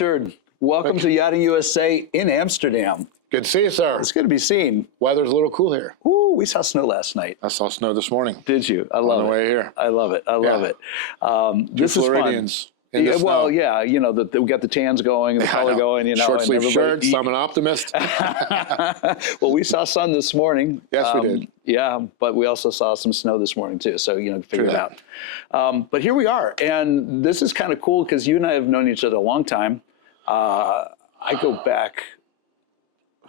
Richard, welcome to Yachting USA in Amsterdam. Good to see you, sir. It's good to be seen. Weather's a little cool here. Ooh, we saw snow last night. I saw snow this morning. Did you? I love it. On the way here. I love it. I love it. This is Floridians fun. in the Yeah, well, snow. yeah, you know, we got the tans going, the color going, you know. Short and sleeve everybody- shirts. I'm an optimist. Well, we saw sun this morning. Yes, we did. Yeah, but we also saw some snow this morning too, so, you know, figure it out. But here we are, and this is kind of cool because you and I have known each other a long time. I go back,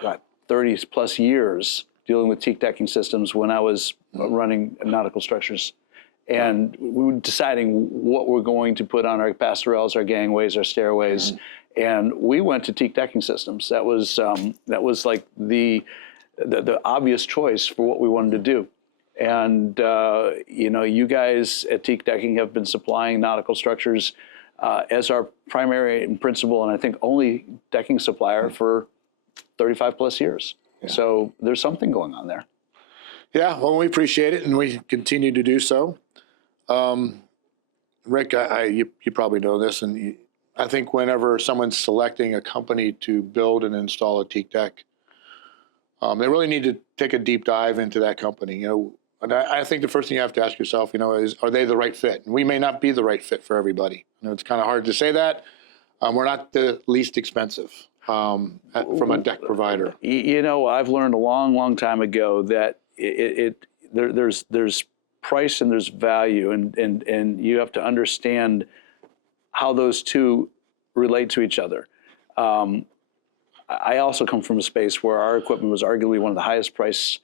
what, 30 plus years dealing with teak decking systems when I was running nautical structures. And we were deciding what we're going to put on our passerelles, our gangways, our stairways, and we went to teak decking systems. That was like the obvious choice for what we wanted to do. And you know, you guys at Teakdecking have been supplying nautical structures as our primary and principal, and I think only decking supplier for 35 plus years. Yeah. So there's something going on there. Yeah, well, we appreciate it, and we continue to do so. Rick, you probably know this, and I think whenever someone's selecting a company to build and install a teak deck, they really need to take a deep dive into that company. You know, and I think the first thing you have to ask yourself, you know, is, are they the right fit? And we may not be the right fit for everybody. You know, it's kind of hard to say that. We're not the least expensive from a deck provider. You know, I've learned a long time ago that there's price and there's value, and you have to understand how those two relate to each other. I also come from a space where our equipment was arguably one of the highest price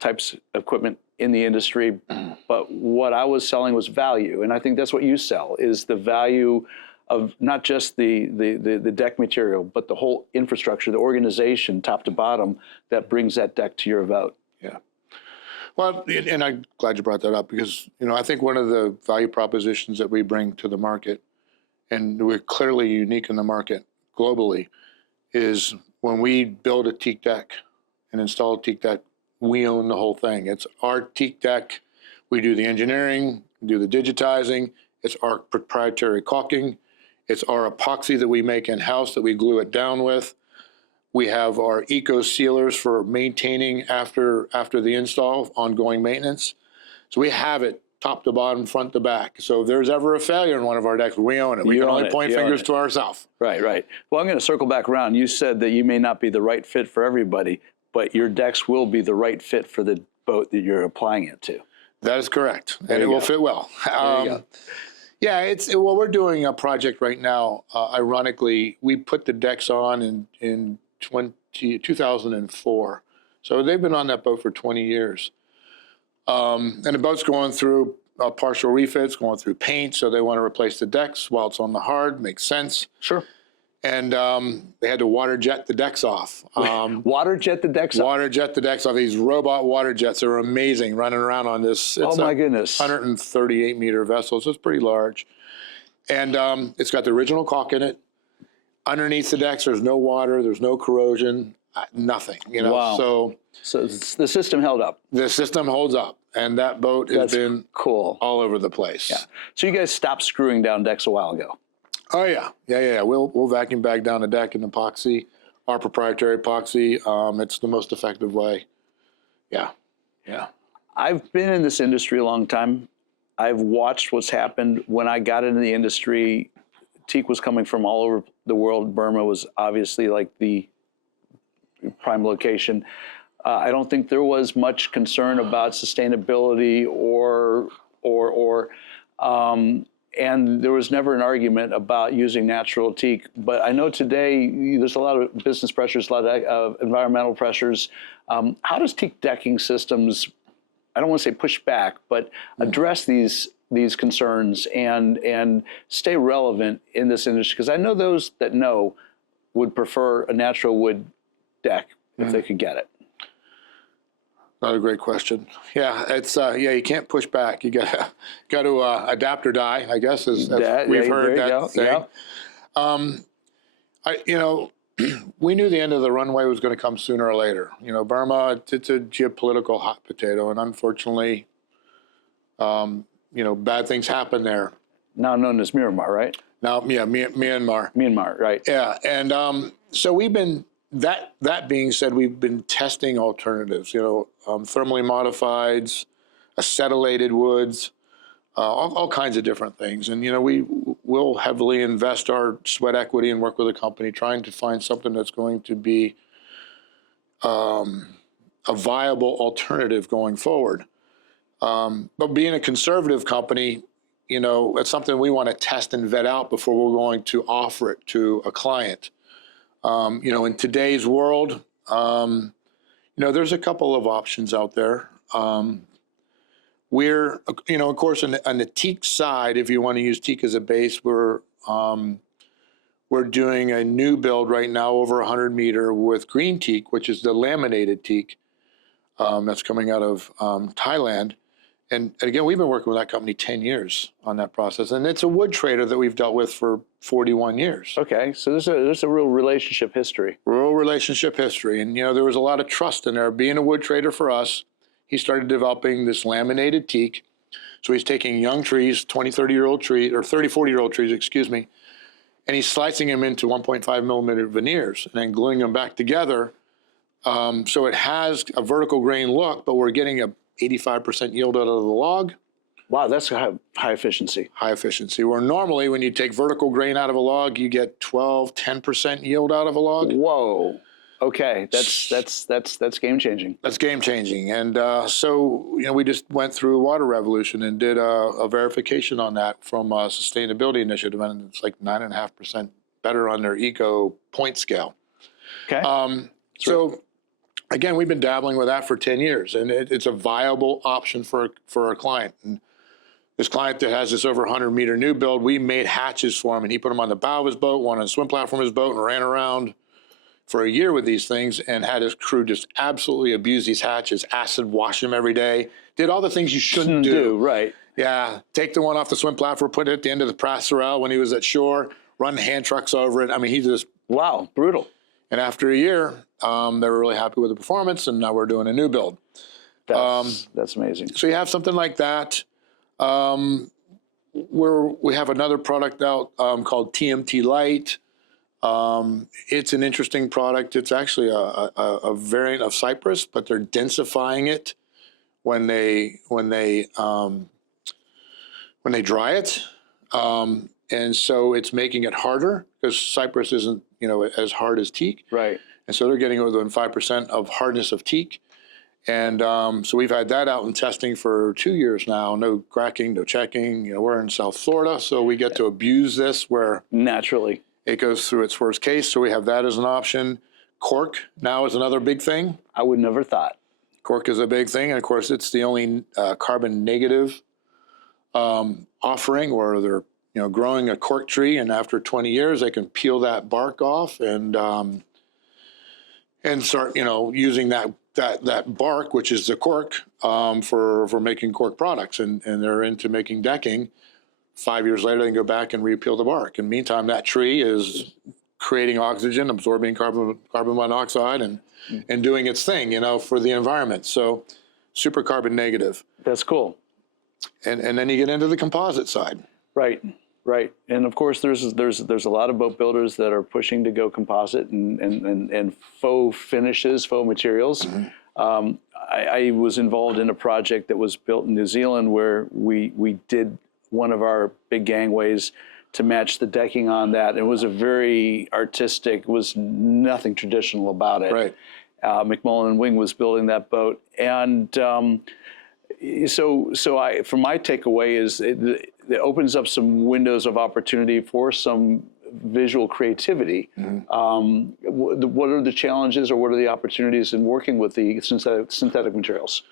types of equipment in the industry, but what I was selling was value, and I think that's what you sell, is the value of not just the deck material, but the whole infrastructure, the organization, top to bottom, that brings that deck to your boat. Yeah. Well, and I'm glad you brought that up, because, you know, I think one of the value propositions that we bring to the market, and we're clearly unique in the market globally, is when we build a teak deck and install a teak deck, we own the whole thing. It's our teak deck. We do the engineering, do the digitizing. It's our proprietary caulking. It's our epoxy that we make in-house that we glue it down with. We have our eco sealers for maintaining after the install, ongoing maintenance. So we have it top to bottom, front to back. So if there's ever a failure in one of our decks, we own it. We can only point fingers to ourselves. Right, right. Well, I'm going to circle back around. You said that you may not be the right fit for everybody, but your decks will be the right fit for the boat that you're applying it to. That is correct, and it will fit well. Yeah, well, we're doing a project right now. Ironically, we put the decks on in 2004. So they've been on that boat for 20 years. And the boat's going through partial refits, going through paint, so they want to replace the decks while it's on the hard. Makes sense. Sure. And they had to water jet the decks off. Water jet the decks off? Water jet the decks off. These robot water jets are amazing, running around on this. It's oh, my goodness. 138-meter vessel, so it's pretty large. And it's got the original caulk in it. Underneath the decks, there's no water, there's no corrosion, nothing. You know, wow. So the system held up. The system holds up, and that boat has been cool all over the place. Yeah. So you guys stopped screwing down decks a while ago. Oh yeah. We'll vacuum bag down the deck in epoxy, our proprietary epoxy. It's the most effective way. Yeah. I've been in this industry a long time. I've watched what's happened. When I got into the industry, teak was coming from all over the world. Burma was obviously like the prime location. I don't think there was much concern about sustainability and there was never an argument about using natural teak. But I know today there's a lot of business pressures, a lot of environmental pressures. How does teak decking systems, I don't want to say push back, but address these concerns and stay relevant in this industry? Because I know those that know would prefer a natural wood deck if they could get it. Another great question. Yeah, it's you can't push back. You got to adapt or die, I guess, as we've heard that saying. Yeah. You know, we knew the end of the runway was going to come sooner or later. You know, Burma, it's a geopolitical hot potato, and unfortunately, you know, bad things happen there. Now known as Miramar, right? Now, yeah, Myanmar. Myanmar, right? Yeah, and so we've been, that being said, we've been testing alternatives, thermally modifieds, acetylated woods, all kinds of different things. And, we will heavily invest our sweat equity and work with a company trying to find something that's going to be a viable alternative going forward. But being a conservative company, it's something we want to test and vet out before we're going to offer it to a client. In today's world, there's a couple of options out there. We're, of course, on the Teak side, if you want to use Teak as a base, we're doing a new build right now over 100 meter with green teak, which is the laminated teak that's coming out of Thailand. And again, we've been working with that company 10 years on that process. And it's a wood trader that we've dealt with for 41 years. Okay, so there's a real relationship history. Real relationship history. And, there was a lot of trust in there. Being a wood trader for us, he started developing this laminated teak. So he's taking young trees, 20, 30-year-old trees, or 30, 40-year-old trees, excuse me, and he's slicing them into 1.5 millimeter veneers and then gluing them back together. So it has a vertical grain look, but we're getting a 85% yield out of the log. Wow, that's high efficiency. High efficiency. Where normally when you take vertical grain out of a log, you get 12, 10% yield out of a log. Whoa. Okay, that's game changing. That's game changing. And so, we just went through a water revolution and did a verification on that from a sustainability initiative, and it's like 9.5% better on their eco point scale. Okay. So again, we've been dabbling with that for 10 years, and it's a viable option for our client. And this client that has this over 100 meter new build, we made hatches for him, and he put them on the bow of his boat, one on the swim platform of his boat, and ran around for a year with these things and had his crew just absolutely abuse these hatches, acid wash them every day, did all the things you shouldn't do. Right. Yeah, take the one off the swim platform, put it at the end of the passerelle when he was at shore, run hand trucks over it. I mean, he just... Wow, brutal. And after a year, they were really happy with the performance, and now we're doing a new build. That's amazing. So you have something like that. We have another product out called TMT Light. It's an interesting product. It's actually a variant of cypress, but they're densifying it when they dry it, and so it's making it harder because cypress isn't as hard as teak. Right. And so they're getting over 5% of hardness of teak, and so we've had that out in testing for 2 years now. No cracking, no checking. We're in South Florida, so we get to abuse this where naturally it goes through its worst case, so we have that as an option. Cork now is another big thing. I would never thought. Cork is a big thing, and of course it's the only carbon negative offering where they're growing a cork tree, and after 20 years they can peel that bark off and start using that bark, which is the cork, for making cork products, and they're into making decking. 5 years later, they can go back and repeel the bark. In the meantime, that tree is creating oxygen, absorbing carbon monoxide, and doing its thing, for the environment. So, super carbon negative. That's cool. And then you get into the composite side. Right. And of course, there's a lot of boat builders that are pushing to go composite and faux finishes, faux materials. Mm-hmm. I was involved in a project that was built in New Zealand where we did one of our big gangways to match the decking on that. It was a very artistic, was nothing traditional about it. Right. McMullen and Wing was building that boat. And from my takeaway is it opens up some windows of opportunity for some visual creativity. Mm-hmm. What are the challenges or what are the opportunities in working with the synthetic materials?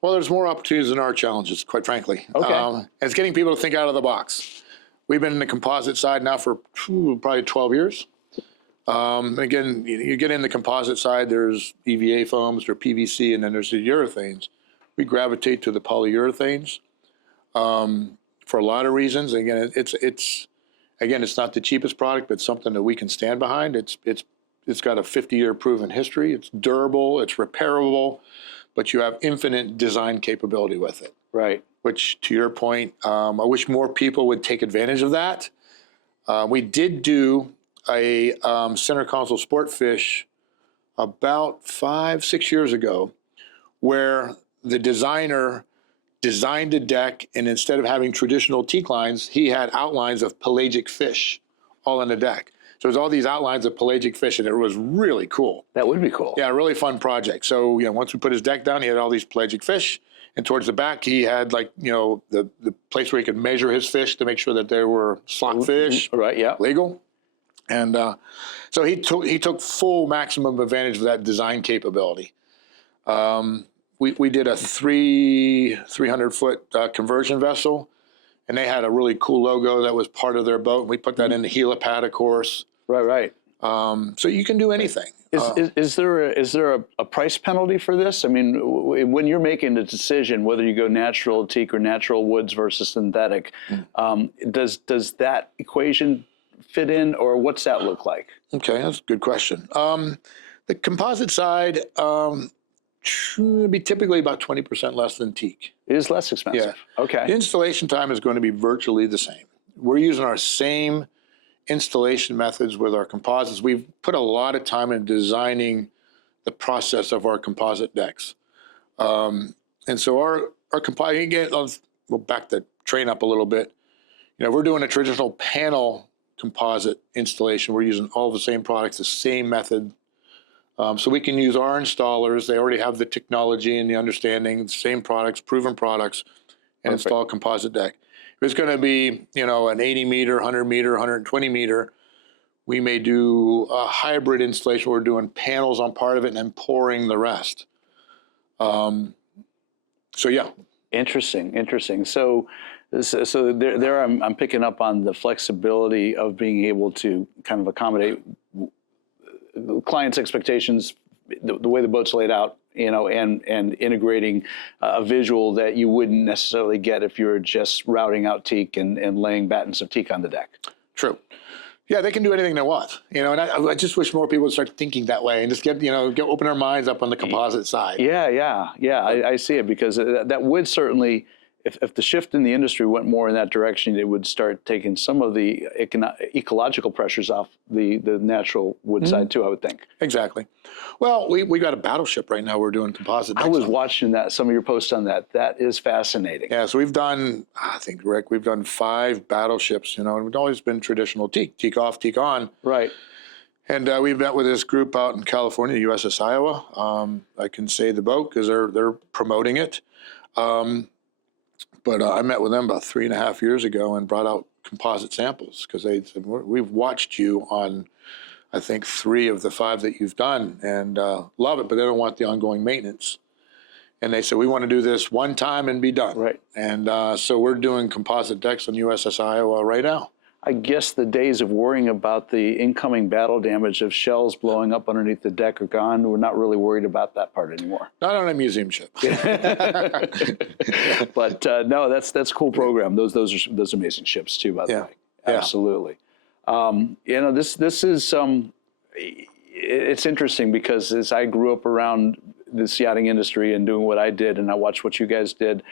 Well, there's more opportunities than our challenges, quite frankly. Okay. It's getting people to think out of the box. We've been in the composite side now for probably 12 years. Again, you get in the composite side, there's EVA foams, there's PVC, and then there's the urethanes. We gravitate to the polyurethanes for a lot of reasons. Again, it's not the cheapest product, but something that we can stand behind. It's got a 50-year proven history. It's durable, it's repairable, but you have infinite design capability with it. Right. Which, to your point, I wish more people would take advantage of that. We did do a center console sport fish about 5-6 years ago, where the designer designed a deck, and instead of having traditional teak lines, he had outlines of pelagic fish all on the deck. So there's all these outlines of pelagic fish, and it was really cool. That would be cool. Yeah, a really fun project. So, once we put his deck down, he had all these pelagic fish, and towards the back, he had the place where he could measure his fish to make sure that they were slot fish, right? Yeah, legal. And so he took full maximum advantage of that design capability. We did a 300-foot conversion vessel, and they had a really cool logo that was part of their boat. We put that in the helipad, of course. Right. So you can do anything. Is there a price penalty for this? I mean, when you're making a decision whether you go natural teak or natural woods versus synthetic, does that equation fit in, or what's that look like? Okay, that's a good question. The composite side would be typically about 20% less than teak. It is less expensive. Yeah. Okay. The installation time is going to be virtually the same. We're using our same installation methods with our composites. We've put a lot of time in designing the process of our composite decks. And so our composite, again, we'll back the train up a little bit. We're doing a traditional panel composite installation. We're using all the same products, the same method. So we can use our installers. They already have the technology and the understanding, the same products, proven products, and install a composite deck. If it's going to be, an 80 meter, 100 meter, 120 meter, we may do a hybrid installation where we're doing panels on part of it and then pouring the rest. So yeah. Interesting. So there I'm picking up on the flexibility of being able to kind of accommodate clients' expectations, the way the boat's laid out, and integrating a visual that you wouldn't necessarily get if you were just routing out teak and laying battens of teak on the deck. True. Yeah, they can do anything they want, and I just wish more people would start thinking that way and just get open their minds up on the composite side. Yeah. I see it, because that would certainly, if the shift in the industry went more in that direction, it would start taking some of the ecological pressures off the natural wood side too, I would think. Exactly. Well, we got a battleship right now. We're doing composite decks. I was watching some of your posts on that. That is fascinating. Yeah, so we've done, I think, Rick, we've done 5 battleships, and we've always been traditional teak off, teak on. Right. And we've met with this group out in California, USS Iowa. I can say the boat because they're promoting it. But I met with them about 3.5 years ago and brought out composite samples because they said, we've watched you on, I think, 3 of the 5 that you've done and love it, but they don't want the ongoing maintenance. And they said, we want to do this one time and be done. Right. And so we're doing composite decks on USS Iowa right now. I guess the days of worrying about the incoming battle damage of shells blowing up underneath the deck are gone. We're not really worried about that part anymore. Not on a museum ship. But no, that's a cool program. Those are amazing ships too, by the way. Absolutely. This is it's interesting because as I grew up around this yachting industry and doing what I did, and I watched what you guys did,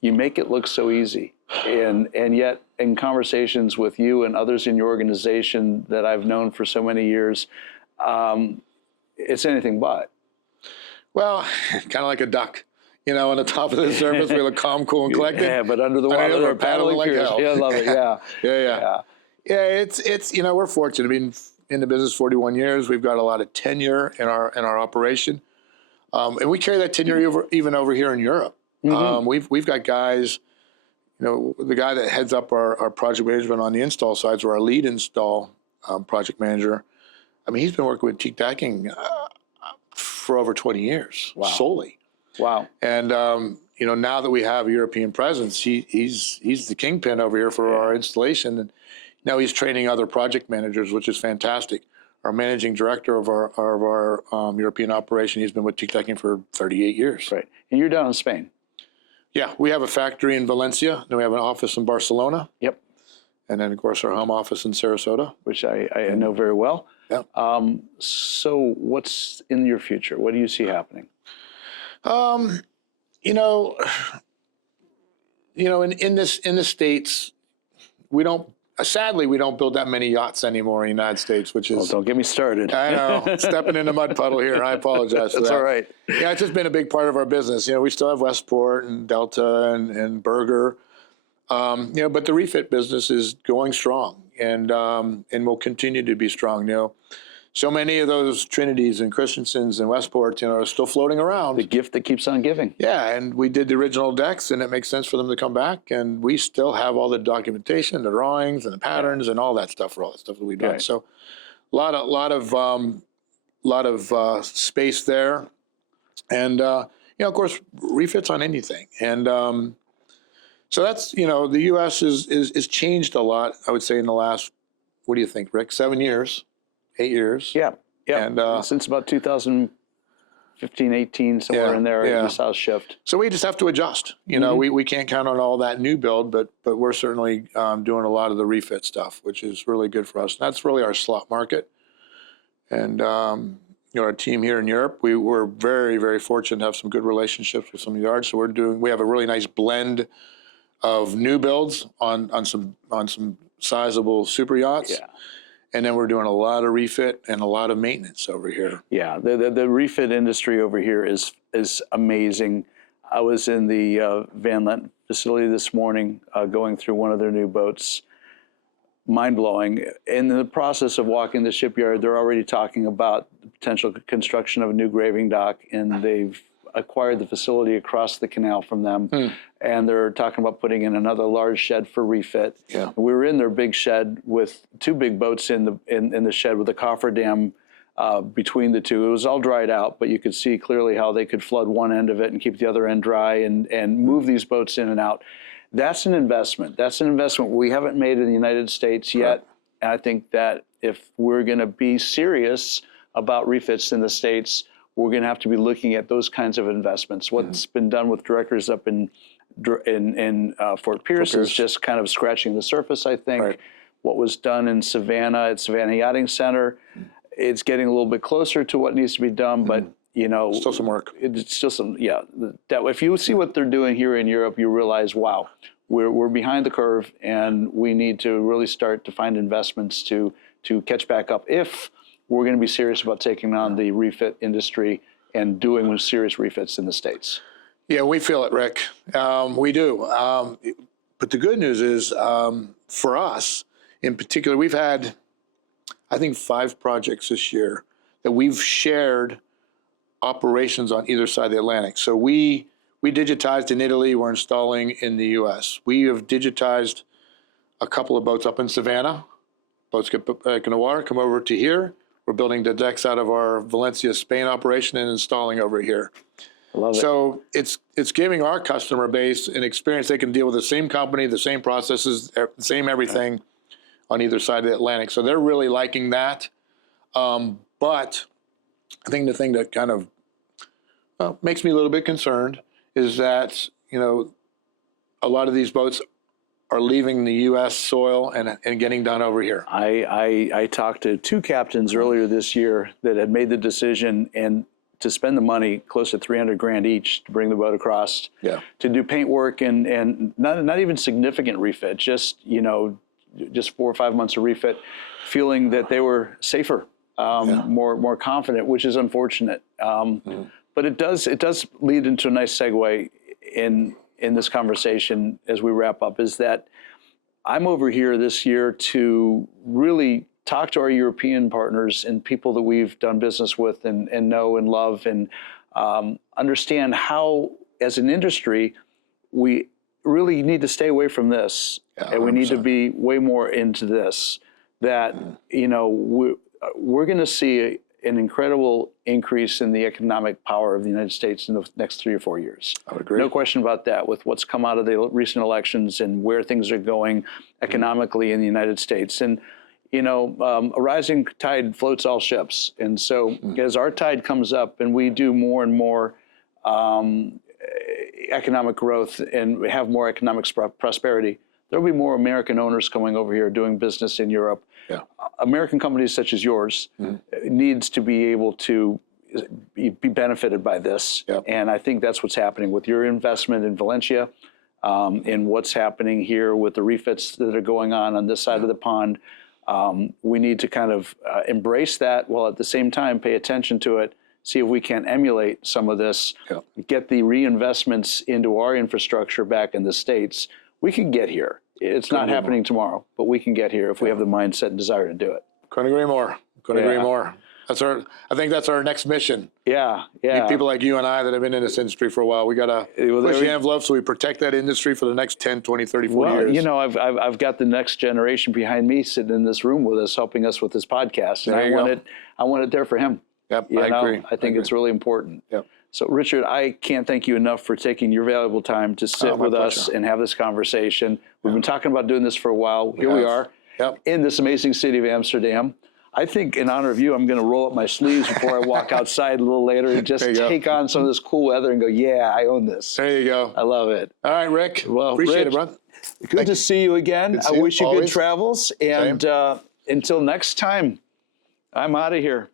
you make it look so easy. And yet in conversations with you and others in your organization that I've known for so many years, it's anything but. Well, kind of like a duck, on the top of the surface, we look calm, cool, and collected. Yeah, but under the water, they're paddling like hell. Yeah, I love it, yeah. Yeah, it's we're fortunate. I mean, in the business 41 years, we've got a lot of tenure in our operation. And we carry that tenure even over here in Europe. We've got guys, the guy that heads up our project management on the install side, so our lead install project manager, I mean, he's been working with Teakdecking for over 20 years, solely. Wow. And, now that we have a European presence, he's the kingpin over here for our installation. And now he's training other project managers, which is fantastic. Our managing director of our European operation, he's been with Teakdecking for 38 years. Right. And you're down in Spain. Yeah, we have a factory in Valencia, then we have an office in Barcelona. Yep. And then, of course, our home office in Sarasota. Which I know very well. Yeah. So what's in your future? What do you see happening? In the States, we don't, sadly, we don't build that many yachts anymore in the United States, which is... Well, don't get me started. I know, stepping in the mud puddle here. I apologize for that. That's all right. Yeah, it's just been a big part of our business. You know, we still have Westport and Delta and Berger, you know, but the refit business is going strong and will continue to be strong. You know, so many of those Trinities and Christensens and Westports, you know, are still floating around. The gift that keeps on giving. Yeah, and we did the original decks, and it makes sense for them to come back. And we still have all the documentation, the drawings, and the patterns, and all that stuff for all that stuff that we've done. Right. So, a lot of space there, and you know, of course, refits on anything. And so that's, you know, the U.S. is changed a lot. I would say in the last, what do you think, Rick? 7 years, 8 years. Yeah. Yeah. And since about 2015, 18, somewhere in there, yeah. the South shift. So we just have to adjust. You know, we can't count on all that new build, but we're certainly doing a lot of the refit stuff, which is really good for us. That's really our slot market. And you know, our team here in Europe, we're very, very fortunate to have some good relationships with some yards. So we have a really nice blend of new builds on some sizable super yachts. Yeah. And then we're doing a lot of refit and a lot of maintenance over here. Yeah, the refit industry over here is amazing. I was in the Van Lent facility this morning, going through one of their new boats. Mind blowing. In the process of walking the shipyard, they're already talking about the potential construction of a new graving dock, and they've acquired the facility across the canal from them. And they're talking about putting in another large shed for refit. Yeah. We were in their big shed with 2 big boats in the shed with a cofferdam between the two. It was all dried out, but you could see clearly how they could flood one end of it and keep the other end dry and move these boats in and out. That's an investment. That's an investment we haven't made in the United States yet. Right. And I think that if we're going to be serious about refits in the States, we're going to have to be looking at those kinds of investments. What's been done with directors up in Fort Pierce is just kind of scratching the surface, I think. Right. What was done in Savannah at Savannah Yachting Center, it's getting a little bit closer to what needs to be done, but you know, still some work. It's still some, yeah. If you see what they're doing here in Europe, you realize, wow, we're behind the curve, and we need to really start to find investments to catch back up if we're going to be serious about taking on the refit industry and doing serious refits in the States. Yeah, we feel it, Rick. We do. But the good news is, for us in particular, we've had, I think, 5 projects this year that we've shared operations on either side of the Atlantic. So we digitized in Italy, we're installing in the US. We have digitized a couple of boats up in Savannah. Boats get back in the water, come over to here. We're building the decks out of our Valencia, Spain operation and installing over here. I love it. So it's giving our customer base an experience. They can deal with the same company, the same processes, the same everything on either side of the Atlantic. So they're really liking that. But I think the thing that kind of makes me a little bit concerned is that, you know, a lot of these boats are leaving the U.S. soil and getting done over here. I talked to 2 captains earlier this year that had made the decision and to spend the money close to $300,000 each to bring the boat across, to do paint work and not even significant refit, just, you know, just 4 or 5 months of refit, feeling that they were safer, more confident, which is unfortunate. But it does lead into a nice segue in this conversation as we wrap up, is that I'm over here this year to really talk to our European partners and people that we've done business with and know and love, and understand how, as an industry, we really need to stay away from this, and we need to be way more into this. That you know, we're going to see an incredible increase in the economic power of the United States in the next 3 or 4 years. I would agree. No question about that, with what's come out of the recent elections and where things are going economically in the United States. And you know, a rising tide floats all ships. And so as our tide comes up and we do more and more economic growth and we have more economic prosperity, there'll be more American owners coming over here doing business in Europe. American companies such as yours needs to be able to be benefited by this. And I think that's what's happening with your investment in Valencia. in what's happening here with the refits that are going on this side of the pond. We need to kind of embrace that while at the same time pay attention to it, see if we can emulate some of this, get the reinvestments into our infrastructure back in the States. We can get here. It's not happening tomorrow, but we can get here if we have the mindset and desire to do it. Couldn't agree more. Couldn't agree more. I think that's our next mission. Yeah. People like you and I that have been in this industry for a while, we got to push the envelope so we protect that industry for the next 10, 20, 30, 40 years. You know, I've got the next generation behind me sitting in this room with us, helping us with this podcast. And I want it there for him. Yep, I agree. I think it's really important. Yep. So, Richard, I can't thank you enough for taking your valuable time to sit with us and have this conversation. We've been talking about doing this for a while. Here we are in this amazing city of Amsterdam. I think in honor of you, I'm going to roll up my sleeves before I walk outside a little later and just take on some of this cool weather and go, yeah, I own this. There you go. I love it. All right, Rick. Well, appreciate Rich, it, bro. Good to see you again. I wish you good travels. And until next time, I'm out of here.